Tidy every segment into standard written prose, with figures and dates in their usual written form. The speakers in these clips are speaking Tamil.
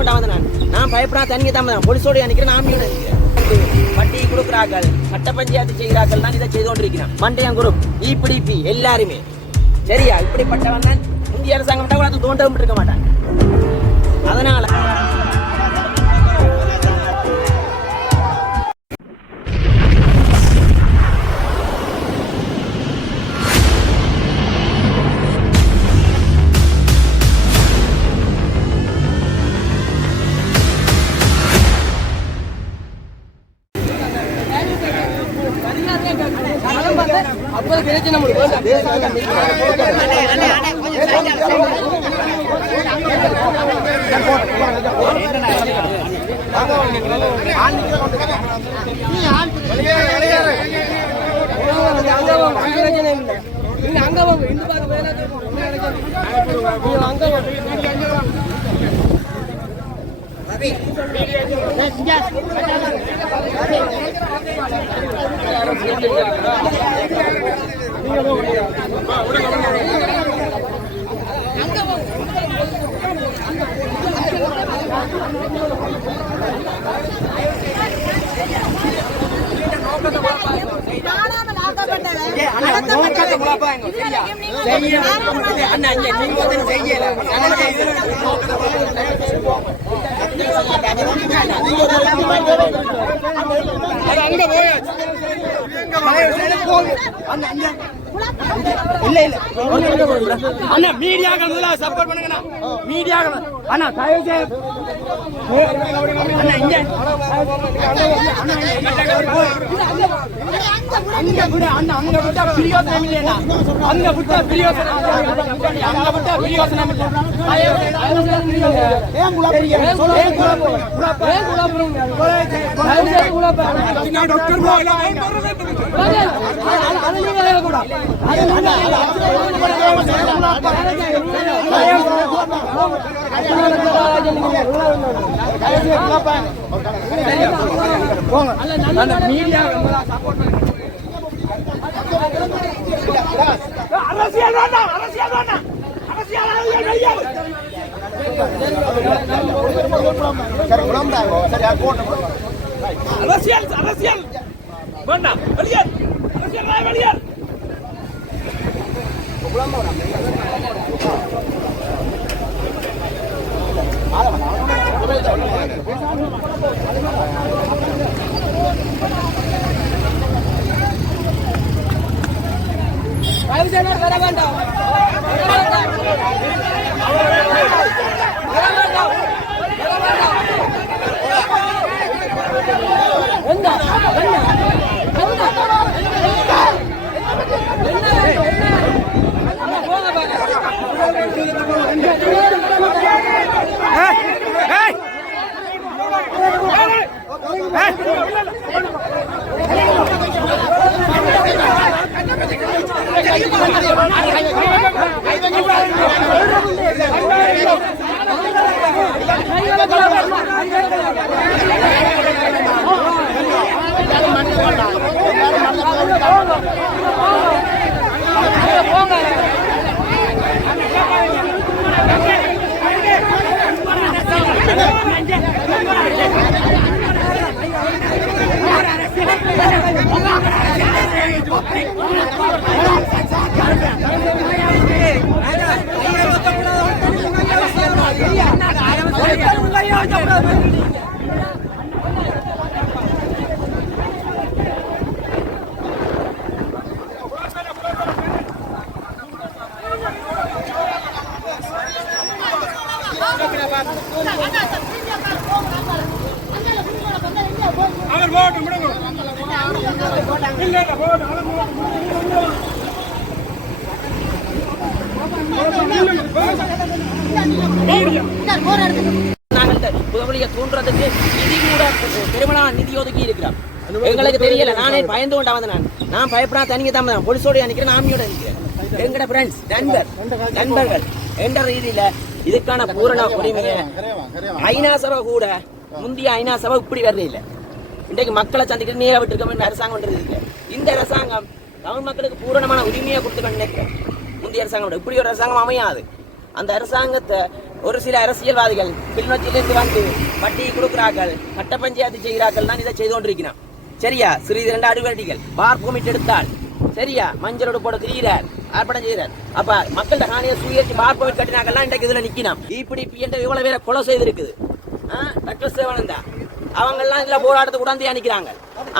கொண்டா வந்து நான் பயப்படா தனியே தான் போலீஸோட நினைக்கிறேன் ஆமியோட நினைக்கிறேன் வட்டி கொடுக்குறார்கள் சட்ட பஞ்சாயத்து செய்கிறார்கள் தான் இதை செய்து கொண்டிருக்கிறான் மண்டையம் குரூப் இபிடிபி எல்லாருமே சரியா இப்படிப்பட்டவன் தான் இந்திய அரசாங்கம் கூட அது தோண்டவும் இருக்க மாட்டாங்க அதனால மீடியாக்கள் முதல்ல சப்போர்ட் பண்ணுங்க மீடியாக்கள் அண்ணா தயவு செய்து அங்க விட்டா பிரியோசனம் இல்லையா அங்க விட்டா பிரியோசனம் மீடியா அரசியல் வேண்டாம் அரசியல் வேண்டாம் அரசியல் அரசியல் வேண்டாம் வெளியேறு அரசியல் வெளியேறு வர வேண்டாம் தூண்டுறதுக்கு நிதி கூட பெருமளா நிதி ஒதுக்கி இருக்கிறான் எங்களுக்கு தெரியல நானே பயந்து கொண்டா வந்து நான் பயப்படா தனியே தான் போலீஸோட நினைக்கிறேன் ஆமியோட நினைக்கிறேன் எங்கட ஃப்ரெண்ட்ஸ் நண்பர்கள் என்ற ரீதியில இதுக்கான பூரண உரிமையை ஐநா சபை கூட முந்தைய ஐநா சபை இப்படி வரது இல்லை இன்றைக்கு மக்களை சந்திக்கிட்டு நேர விட்டுருக்கோம் அரசாங்கம் இல்லை இந்த அரசாங்கம் தமிழ் மக்களுக்கு பூரணமான உரிமையை கொடுத்து நினைக்கிறேன் முந்தைய அரசாங்கம் இப்படி ஒரு அரசாங்கம் அமையாது அந்த அரசாங்கத்தை ஒரு சில அரசியல்வாதிகள் கிளிநொச்சியிலிருந்து வந்து வட்டி கொடுக்கிறார்கள், கட்ட பஞ்சாயத்து செய்கிறார்கள் தான் இதை செய்து கொண்டிருக்கிறான். சரியா? சிறிது 2 அடிவடிகள் பார் பெர்மிட் எடுத்தால் சரியா மஞ்சளோடு போட திரிகிறார், ஆர்ப்பாட்டம் செய்கிறார். அப்ப மக்கள்கிட்ட காணியை சுயேற்றி பார் பெர்மிட் கட்டினாங்கல்லாம் இன்றைக்கு இதுல நிக்கணும். இப்படி என்ற இவ்வளவு பேரை கொலை செய்திருக்குது. டாக்டர் சேவானந்தா அவங்கெல்லாம் இதுல போராட்டத்துக்கு உடந்தையா நிக்கிறாங்க.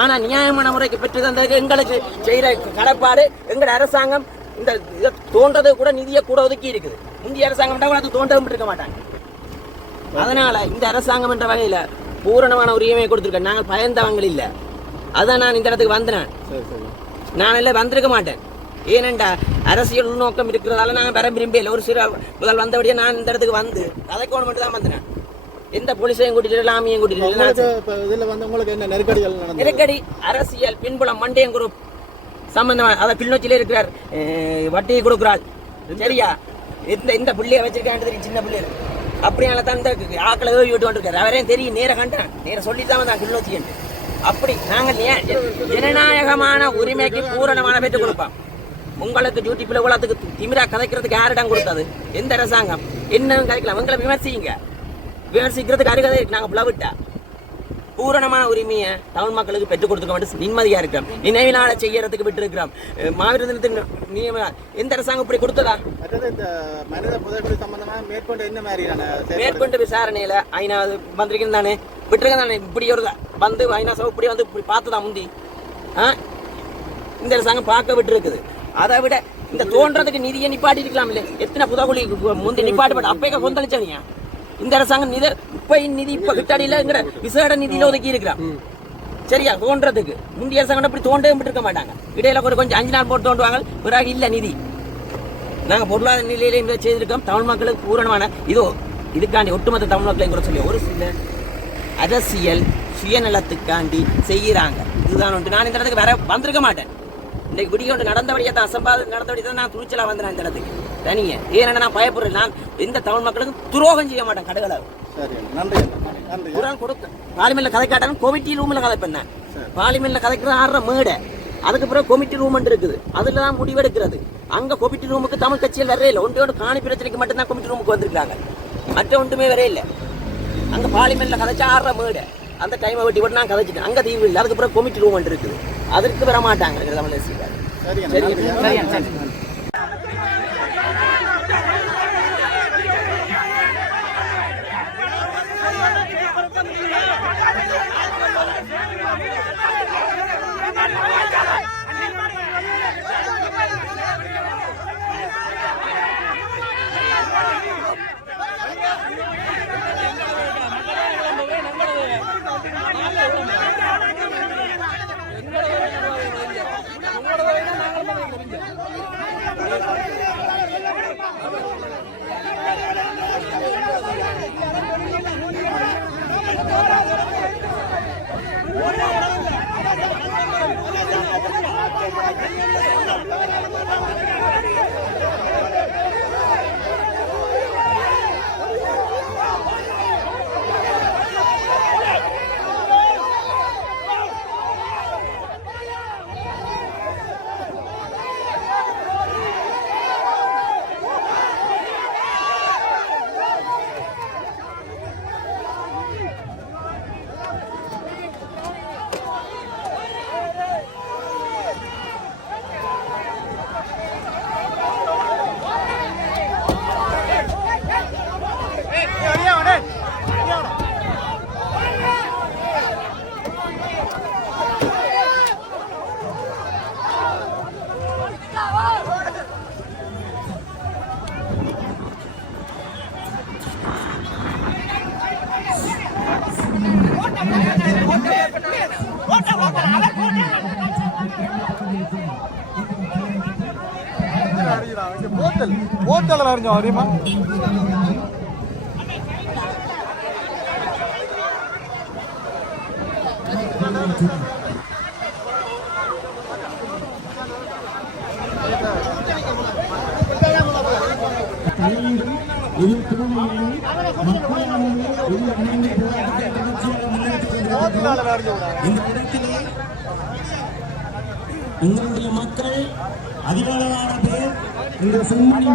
ஆனா நியாயமான முறைக்கு பெற்று தந்ததுக்கு எங்களுக்கு செய்யற கடப்பாடு எங்கட அரசாங்கம் இந்த இதை தோன்றது கூட நிதியை கூட ஒதுக்கி இருக்குது. இந்திய அரசாங்கம் அது தோண்டவும் இருக்க மாட்டாங்க. அதனால இந்த அரசாங்கம் என்ற வகையில பூரணமான உரிமையை கொடுத்திருக்க. நாங்கள் பயந்தவங்க இல்ல. அதான் நான் இந்த இடத்துக்கு வந்தேன். நான் எல்லாம் வந்திருக்க மாட்டேன். ஏனென்றா அரசியல் உள்நோக்கம் இருக்கிறதால நான் வர விரும்பல. ஒரு சில முதல் வந்தபடியே நான் இந்த இடத்துக்கு வந்து கதைக்கோணம் மட்டும் தான் வந்தேன். எந்த போலீஸையும் கூட்டிட்டு லாமியும் கூட்டிட்டு நெருக்கடி அரசியல் பின்புலம் மண்டையன் குரூப் சம்பந்தமா அதை கிளிநொச்சியில இருக்கிறார், வட்டியை கொடுக்குறாள். சரியா? இந்த பிள்ளைய வச்சிருக்கேன், சின்ன பிள்ளை அப்படியால தான் இந்த ஆக்களை ஏறி விட்டு வந்துருக்காரு. அவரையும் தெரியும், நேர கண்டான், நேர சொல்லிட்டு தான் வந்தான் கிளிநொச்சி என்று. அப்படி நாங்கள் ஜனநாயகமான உரிமைக்கு பூரணமான பெற்றுக் கொடுப்போம். உங்களுக்கு டியூட்டி பிள்ளை உலகத்துக்கு திமிரா கதைக்கிறதுக்கு யாரிடம் கொடுத்தது? எந்த அரசாங்கம்? என்ன கதைக்கலாம்? உங்களை விமர்சிங்க, விமர்சிக்கிறதுக்கு அருகதை இருக்கு. நாங்கள் பிளவிட்டா பூரணமான உரிமையை தமிழ் மக்களுக்கு பெற்றுக் கொடுத்துக்க வேண்டும். நிம்மதியா இருக்கிறோம். நினைவினால செய்யறதுக்கு விட்டு இருக்கிறோம். மாவீர தினத்தின் எந்த அரசாங்கம் இப்படி கொடுத்ததா? மேற்கொண்டு விசாரணையில ஐநாவது வந்திருக்கேன் தானே, விட்டுருக்கேன் தானே. இப்படி ஒரு வந்து ஐநா சபை இப்படி வந்து இப்படி பார்த்துதான் முந்தி இந்த அரசாங்கம் பார்க்க விட்டு இருக்குது. அதை விட இந்த தோன்றதுக்கு நிதியை நிப்பாட்டி இருக்கலாம் இல்ல? எத்தனை புதகுலி முந்தி நிப்பாட்டு அப்பே கொந்தளிச்சாங்க. இந்த அரசாங்கம் நிதி இப்ப கிட்டாடியில விசேட நிதியில ஒதுக்கி இருக்கிறான். சரியா? தோன்றதுக்கு முந்தைய அரசாங்கம் இப்படி தோண்டவே இருக்க மாட்டாங்க. இடையில கொஞ்சம் 5 நாள் போட்டு தோண்டுவாங்க, பிறகு இல்ல நிதி. நாங்க பொருளாதார நிலையில செய்திருக்கோம். தமிழ் மக்களுக்கு பூரணமான இதோ இதுக்காண்டி ஒட்டுமொத்த தமிழ் மக்களை கூட சொல்லி ஒரு சில அரசியல் சுயநலத்துக்காண்டி செய்யறாங்க. இதுதான் ஒன்று. நான் இந்த இடத்துக்கு வேற வந்திருக்க மாட்டேன். இன்னைக்கு விடிய ஒன்று நடந்தபடியே தான் நடந்தபடியே தான் நான் துணிச்சலா வந்தேன் இந்த இடத்துக்கு தனியே. ஏன்னா நான் பயப்படுறேன். நான் எந்த தமிழ் மக்களுக்கு துரோகம் செய்ய மாட்டேன். கடுகளவு பார்லிமெண்ட்ல கதை காட்டாங்க. கொமிட்டி ரூம்ல கதை பண்ணேன். பார்லிமெண்ட்ல கதைக்கிறது 6 மேடை. அதுக்கு பிறகு கொமிட்டி ரூம் இருக்குது. அதுலதான் முடிவெடுக்கிறது. அங்க கொமிட்டி ரூமுக்கு தமிழ் கட்சியில் வரவே இல்லை. ஒன்றோடு காணி பிரச்சனைக்கு மட்டும் தான் கொமிட்டி ரூமுக்கு வந்திருக்காங்க. மற்ற ஒன்றுமே வரவே இல்லை. அங்க பார்லிமெண்ட்ல கதைச்சா 6 மேடை. அந்த டைமை வெட்டி விட்டு நான் கதைச்சிட்டேன். அங்க தீவு இல்லை. அதுக்கு பிறகு கொமிட்டி ரூம் இருக்குது. அதற்கு வர மாட்டாங்க தமிழ் அரசியல். போட்டல் அறிஞ்சோம் அறியுமா? எங்களுடைய மக்கள் அதிகளவான பேர் இந்த சிம்மணி